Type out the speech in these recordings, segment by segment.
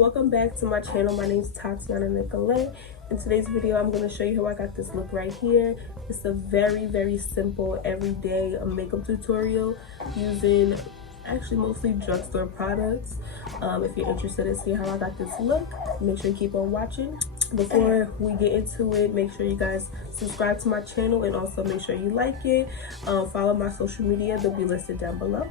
welcome back to my channel. My name is Taticolete. In today's video, I'm going to show you how I got this look right here. It's a very simple everyday makeup tutorial using actually mostly drugstore products. If you're interested in seeing how I got this look, make sure you keep on watching. Before we get into it, make sure you guys subscribe to my channel and also make sure you like it. Follow my social media, they'll be listed down below.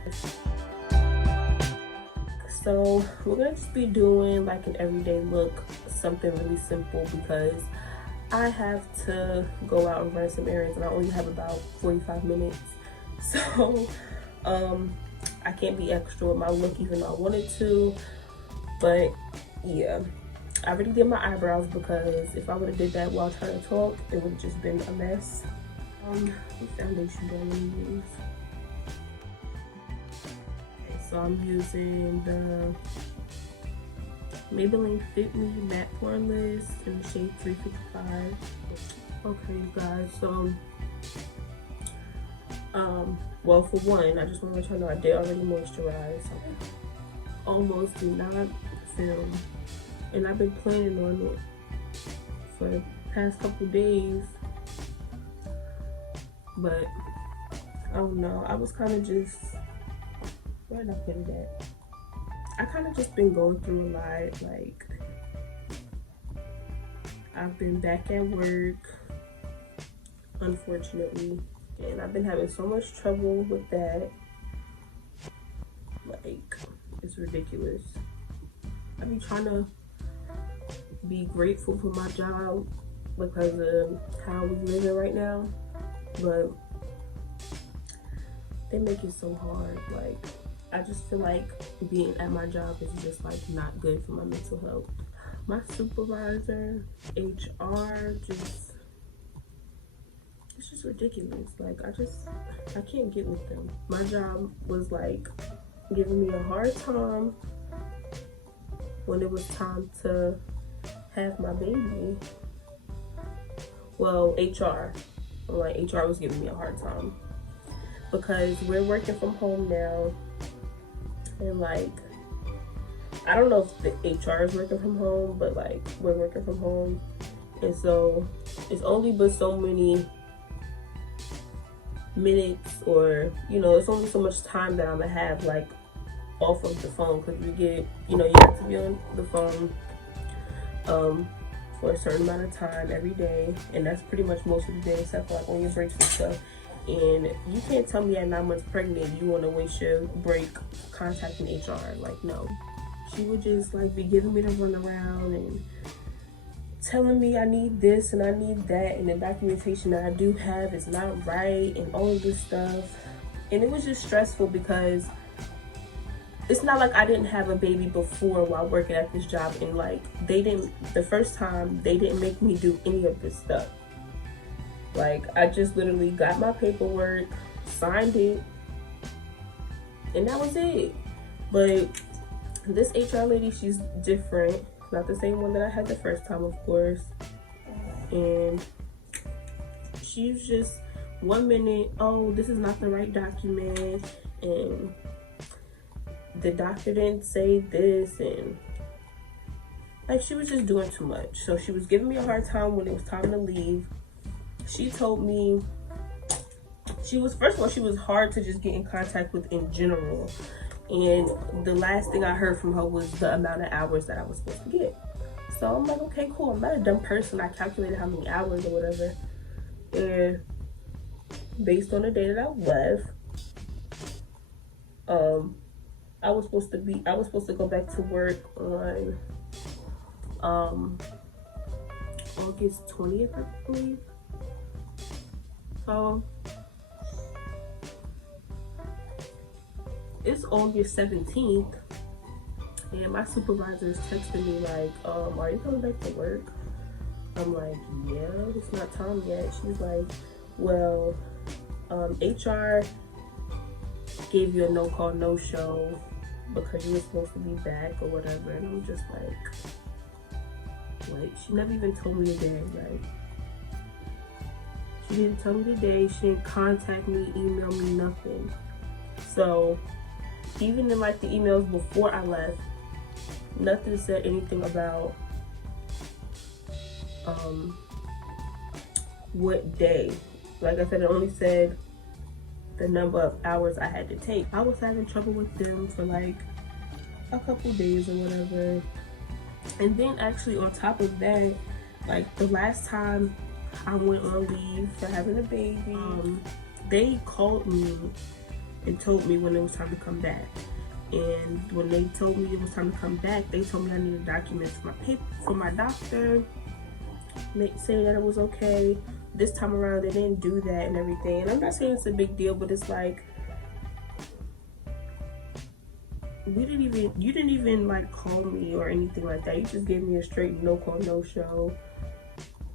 So we're gonna just be doing like an everyday look, something really simple, because I have to go out and run some errands and I only have about 45 minutes. So I can't be extra with my look even though I wanted to. But yeah, I already did my eyebrows because if I would have did that while trying to talk, it would have just been a mess. What foundation do I want to use? So I'm using the Maybelline Fit Me Matte Poreless in the shade 355. Okay, you guys, so well, for one, I just want to let you know I did already moisturize. Almost do not film, and I've been planning on it for the past couple days, but I don't know. I was kind of just, where did I put it at? I kind of just been going through a lot. Like, I've been back at work, unfortunately, and I've been having so much trouble with that. Like, it's ridiculous. I've been trying to be grateful for my job because of how we're living right now, but they make it so hard. Like, I just feel like being at my job is just like not good for my mental health. My supervisor, HR, it's just ridiculous. Like, I can't get with them. My job was like giving me a hard time when it was time to have my baby. Well, HR was giving me a hard time because we're working from home now. And like, I don't know if the HR is working from home, but like, we're working from home. And so it's only but so many minutes, or, you know, it's only so much time that I'm gonna have like off of the phone, because we get, you know, you have to be on the phone for a certain amount of time every day. And that's pretty much most of the day, except for like on your breaks and stuff. And you can't tell me at 9 months pregnant you want to waste your break contacting HR. Like, no. She would just like be giving me the runaround and telling me I need this and I need that, and the documentation that I do have is not right, and all of this stuff. And it was just stressful because it's not like I didn't have a baby before while working at this job, and like, the first time they didn't make me do any of this stuff. Like, I just literally got my paperwork, signed it, and that was it. But this HR lady, she's different. Not the same one that I had the first time, of course. And she's just 1 minute, oh, this is not the right document, and the doctor didn't say this, and like, she was just doing too much. So she was giving me a hard time when it was time to leave. She told me first of all, she was hard to just get in contact with in general. And the last thing I heard from her was the amount of hours that I was supposed to get. So I'm like, okay, cool. I'm not a dumb person. I calculated how many hours or whatever. And based on the day that I left, I was supposed to go back to work on August 20th, I believe. So it's August 17th, and my supervisor is texting me like, are you coming back to work? I'm like, yeah, it's not time yet. She's like, well, HR gave you a no-call, no-show because you were supposed to be back or whatever. And I'm just like, wait, she never even told me the day. Like, she didn't tell me the day, she didn't contact me, email me, nothing. So even in like the emails before I left, nothing said anything about what day. Like I said, it only said the number of hours I had to take. I was having trouble with them for like a couple days or whatever. And then actually on top of that, like the last time I went on leave for having a baby, they called me and told me when it was time to come back. And when they told me it was time to come back, they told me I needed documents for my doctor, saying that it was okay. This time around, they didn't do that and everything. And I'm not saying it's a big deal, but it's like, you didn't even like call me or anything like that. You just gave me a straight no call, no show.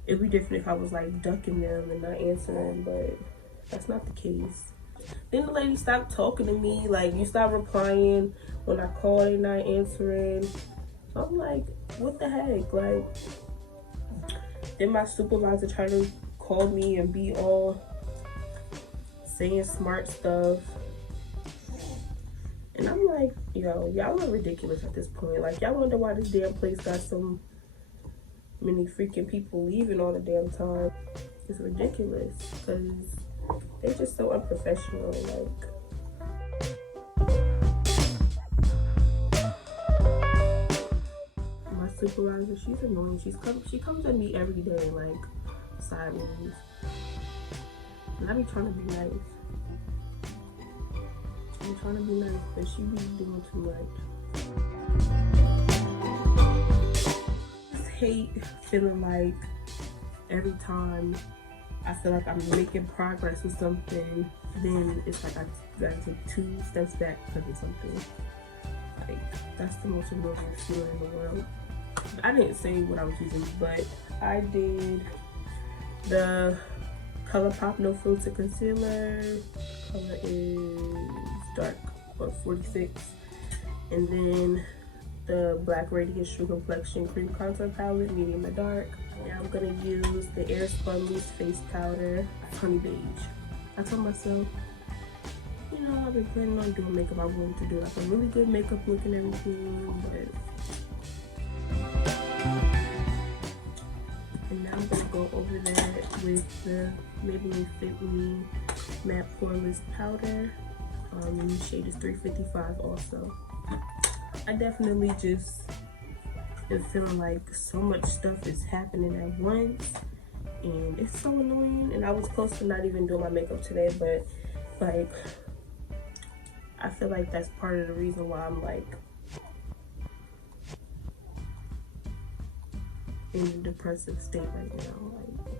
It'd be different if I was like ducking them and not answering, but that's not the case. Then the lady stopped talking to me. Like, you stopped replying when I call, they not answering. So I'm like, what the heck? Like, then my supervisor tried to call me and be all saying smart stuff. And I'm like, yo, y'all are ridiculous at this point. Like, y'all wonder why this damn place got so many freaking people leaving all the damn time. It's ridiculous, because they're just so unprofessional. Like, my supervisor, she's annoying. She comes at me every day, like, sideways. And I be trying to be nice. I'm trying to be nice, but she be doing too much. I just hate feeling like every time I feel like I'm making progress with something, then it's like I gotta take 2 steps back because of something. Like, that's the most annoying feeling in the world. I didn't say what I was using, but I did the ColourPop No Filter Concealer. Color is dark, or 46. And then the Black Radiance True Complexion Cream Contour Palette, medium and dark. Now I'm gonna use the Airspun Loose Face Powder, Honey Beige. I told myself, you know, I've been planning on doing makeup. I wanted to do like a really good makeup look and everything, but. And now I'm gonna go over that with the Maybelline Fit Me Matte Poreless Powder. And the shade is 355 also. I definitely just am feeling like so much stuff is happening at once, and it's so annoying. And I was close to not even doing my makeup today, but like, I feel like that's part of the reason why I'm like in a depressive state right now. Like,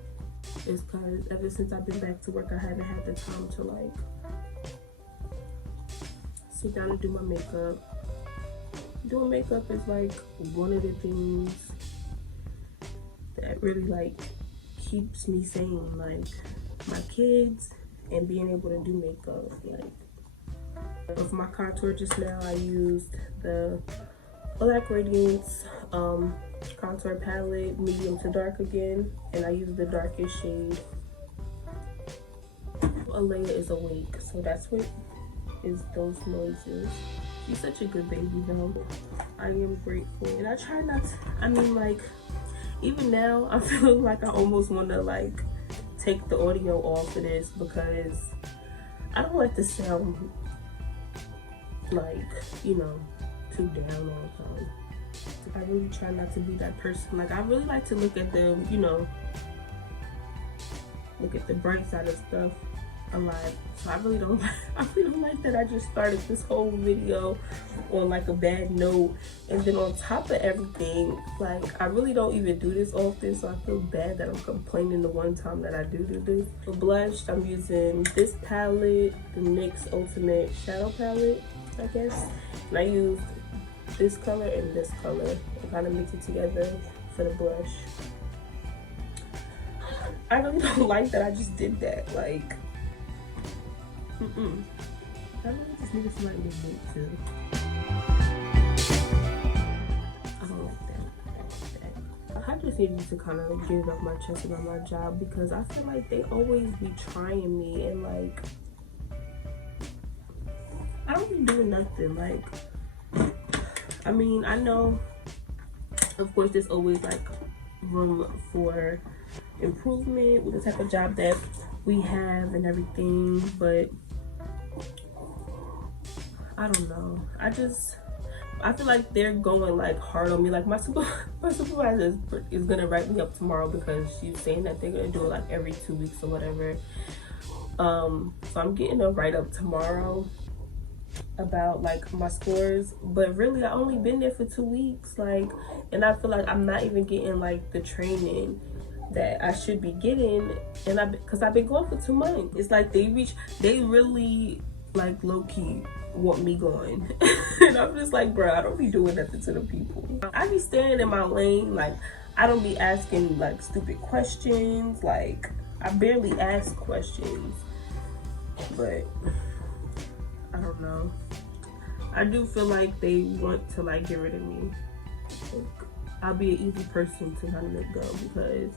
it's because ever since I've been back to work, I haven't had the time to like sit down and do my makeup. Doing makeup is like one of the things that really like keeps me sane. Like, my kids and being able to do makeup. Like, with my contour just now, I used the Black Radiance contour palette, medium to dark again, and I used the darkest shade. Alea is awake, so that's what is those noises. She's such a good baby though. I am grateful, and I try not to, I mean, like, even now I feel like I almost want to like take the audio off of this, because I don't like to sound like, you know, too down all the time. I really try not to be that person. Like, I really like to look at the, you know, look at the bright side of stuff a lot. So I really don't like that I just started this whole video on like a bad note. And then on top of everything, like, I really don't even do this often, so I feel bad that I'm complaining the one time that I do this. For blush, I'm using this palette, the NYX Ultimate Shadow Palette, I guess. And I used this color and this color and kind of mix it together for the blush. I really don't like that I just did that. Like, I really just needed somebody to vote to. I don't like that. I just needed to kind of get it off my chest about my job, because I feel like they always be trying me, and like, I don't be doing nothing. Like, I mean, I know Of course, there's always like room for improvement with the type of job that we have and everything, but I don't know. I feel like they're going like hard on me. Like my supervisor is gonna write me up tomorrow because she's saying that they're gonna do it like every 2 weeks or whatever. So I'm getting a write up tomorrow about like my scores, but really I only been there for 2 weeks, like, and I feel like I'm not even getting like the training that I should be getting, and because I've been going for 2 months. It's like they really like low-key want me going. And I'm just like, bro, I don't be doing nothing to the people. I be staying in my lane. Like, I don't be asking like stupid questions. Like, I barely ask questions, but I don't know. I do feel like they want to like get rid of me. Like, I'll be an easy person to kind of let go because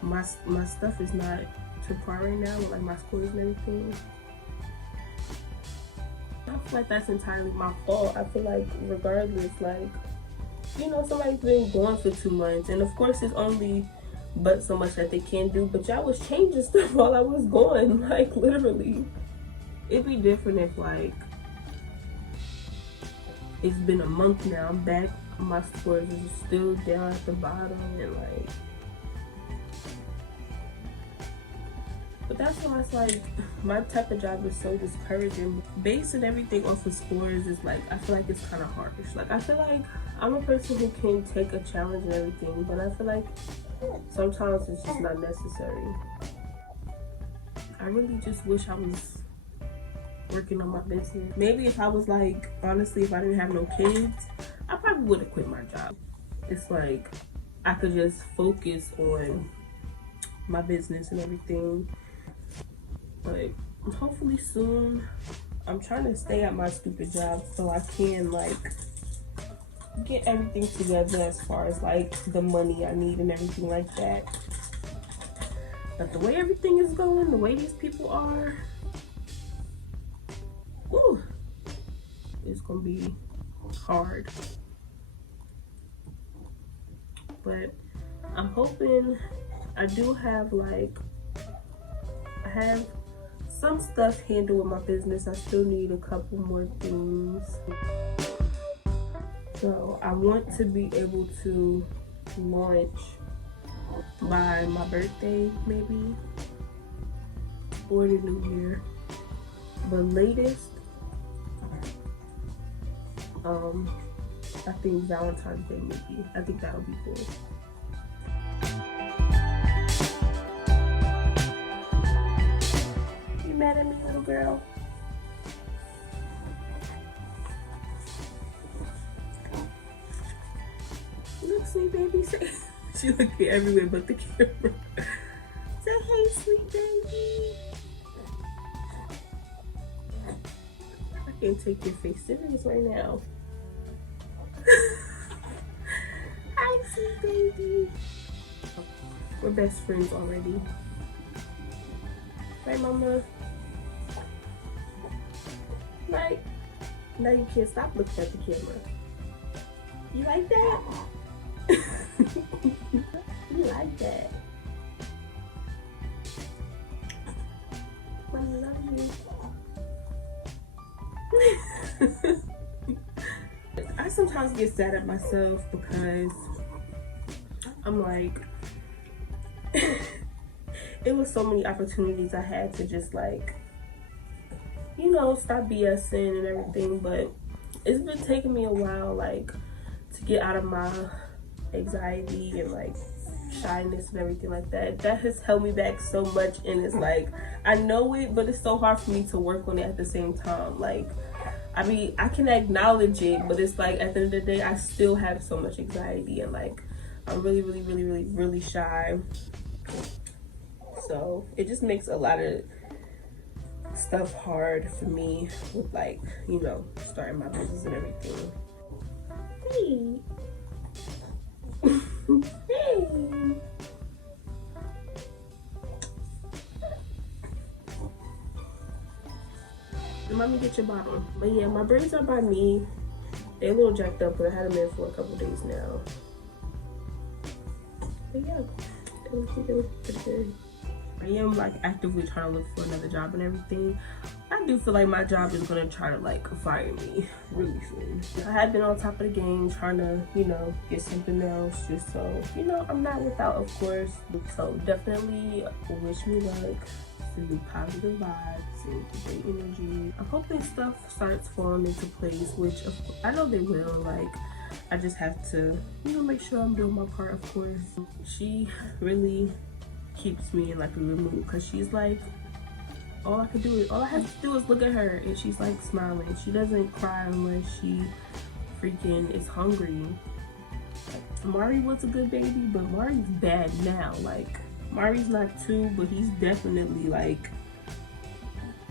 my stuff is not to par right now with like my scores and everything. I feel like that's entirely my fault. I feel like regardless, like, you know, somebody's been gone for 2 months, and of course it's only but so much that they can do, but y'all was changing stuff while I was gone, like literally. It'd be different if like it's been a month now, I'm back, my scores are still down at the bottom, and like, but that's why it's like my type of job is so discouraging. Basing everything off of scores is like, I feel like it's kind of harsh. Like, I feel like I'm a person who can take a challenge and everything, but I feel like sometimes it's just not necessary. I really just wish I was working on my business. Maybe if I was like, honestly, if I didn't have no kids, I probably would have quit my job. It's like I could just focus on my business and everything. But hopefully soon, I'm trying to stay at my stupid job so I can like get everything together as far as like the money I need and everything like that. But the way everything is going, the way these people are, whew, it's gonna be hard. But I'm hoping, I do have like, I have some stuff handled with my business. I still need a couple more things. So I want to be able to launch by my birthday, maybe, or the new year. But latest, I think Valentine's Day maybe. I think that'll be cool. You mad at me, little girl? Look, sweet baby, say. She looking everywhere but the camera. Say, hey, sweet baby. I can't take your face serious right now. Hi, sweet baby. We're best friends already. Right, mama? Right? Now you can't stop looking at the camera. You like that? You like that? I love you. I sometimes get sad at myself because I'm like, it was so many opportunities I had to just like, you know, stop BSing and everything, but it's been taking me a while like to get out of my anxiety and like shyness and everything like that. That has held me back so much, and it's like, I know it, but it's so hard for me to work on it at the same time. Like, I mean, I can acknowledge it, but it's like at the end of the day, I still have so much anxiety, and like I'm really shy. So it just makes a lot of stuff hard for me with like, you know, starting my business and everything. Hey. Hey. Am I time to get your bottle. But yeah, my braids are by me. They're a little jacked up, but I had them in for a couple days now. But yeah, they look pretty good. I am like actively trying to look for another job and everything. I do feel like my job is gonna try to like fire me really soon. I have been on top of the game trying to, you know, get something else just so, you know, I'm not without, of course. So definitely wish me luck, send me positive vibes and great energy. I'm hoping stuff starts falling into place, which of course, I know they will. Like, I just have to, you know, make sure I'm doing my part, of course. She really keeps me in like a good mood because she's like, all I have to do is look at her and she's like smiling. She doesn't cry unless she freaking is hungry. Like, Mari was a good baby, but Mari's bad now. Like, Mari's not 2, but he's definitely like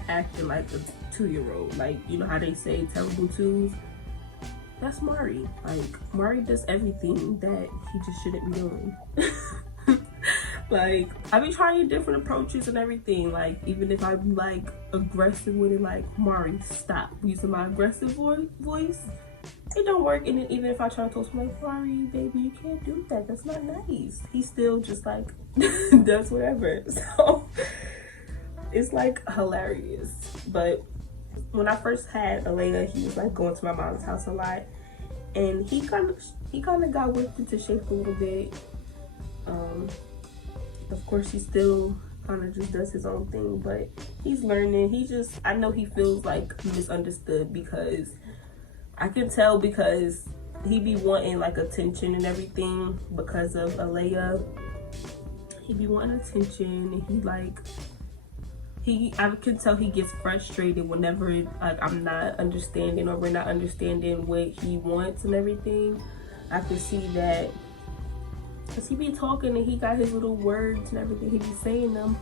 acting like a 2-year-old. Like, you know how they say terrible 2s? That's Mari. Like, Mari does everything that he just shouldn't be doing. Like, I be trying different approaches and everything. Like, even if I'm like aggressive with it, like, Mari, stop using my aggressive voice. It don't work. And then even if I try to talk to him, like, Mari, baby, you can't do that. That's not nice. He still just like does whatever. So it's like hilarious. But when I first had Alea, he was like going to my mom's house a lot, and he kind of got whipped into shape a little bit. Of course, he still kind of just does his own thing, but he's learning. I know he feels like misunderstood because I can tell, because he be wanting like attention and everything because of Alea. He be wanting attention, and I can tell he gets frustrated whenever like I'm not understanding or we're not understanding what he wants and everything. I can see that. Cause he be talking and he got his little words and everything, he be saying them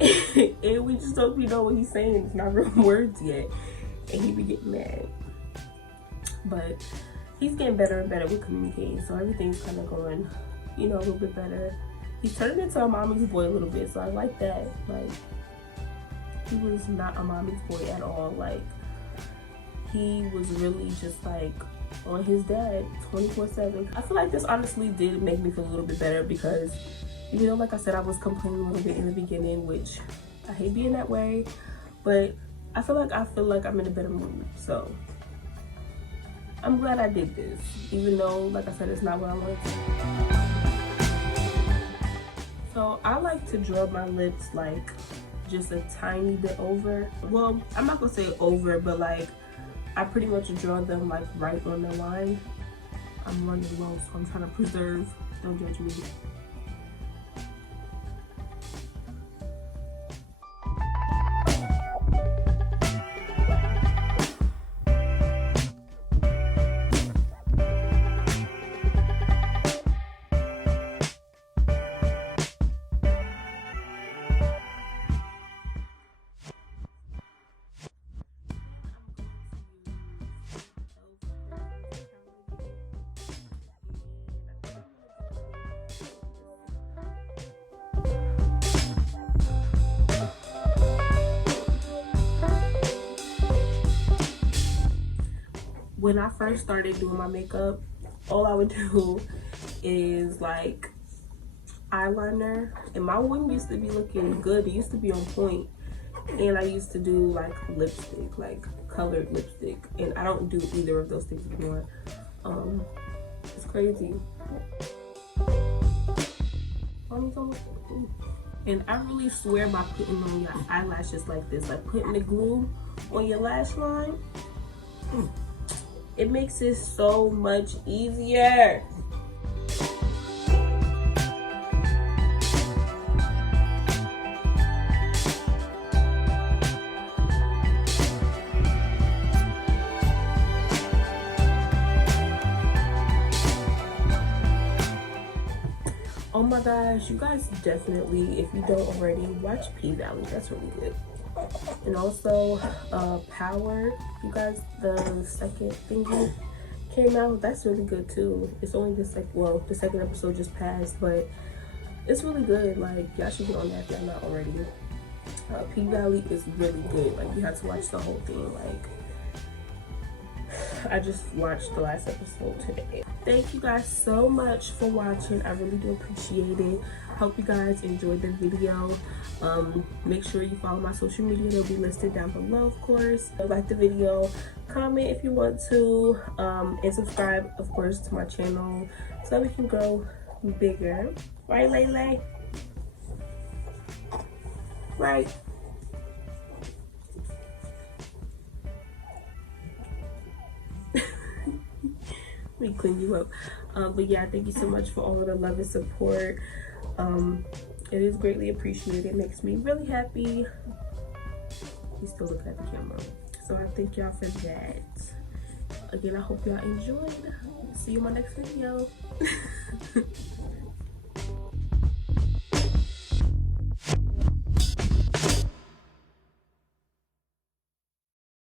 and we just don't know what he's saying. It's not real words yet, and he be getting mad. But he's getting better and better with communicating, so everything's kind of going, you know, a little bit better. He's turning into a mommy's boy a little bit, so I like that. Like, he was not a mommy's boy at all. Like, he was really just like on his dad 24/7. I feel like this honestly did make me feel a little bit better because, you know, like I said, I was complaining a little bit in the beginning, which I hate being that way, but I feel like I'm in a better mood. So I'm glad I did this, even though, like I said, it's not what I wanted to. So I like to draw my lips like just a tiny bit over. Well, I'm not gonna say over, but like I pretty much draw them like right on the line. I'm running low, so I'm trying to preserve. Don't judge me. When I first started doing my makeup, all I would do is like eyeliner, and my wing used to be looking good. It used to be on point, and I used to do like lipstick, like colored lipstick, and I don't do either of those things anymore. It's crazy. And I really swear by putting on your eyelashes like this, like putting the glue on your lash line, it makes it so much easier. Oh my gosh, you guys definitely, if you don't already, watch P-Valley. That's really good. And also Power, you guys, the second thingy came out. That's really good too. It's only the second episode just passed, but it's really good. Like, y'all should get on that if y'all not already. P-Valley is really good. Like, you have to watch the whole thing. Like, I just watched the last episode today. Thank you guys so much for watching. I really do appreciate it. Hope you guys enjoyed the video. Make sure you follow my social media. They'll be listed down below, of course. Like the video, comment if you want to, and subscribe, of course, to my channel so we can grow bigger. Right, Lele? Right. Let me clean you up. But yeah, thank you so much for all of the love and support. It is greatly appreciated. It makes me really happy. He's still looking at the camera. So I thank y'all for that. Again, I hope y'all enjoyed. See you in my next video.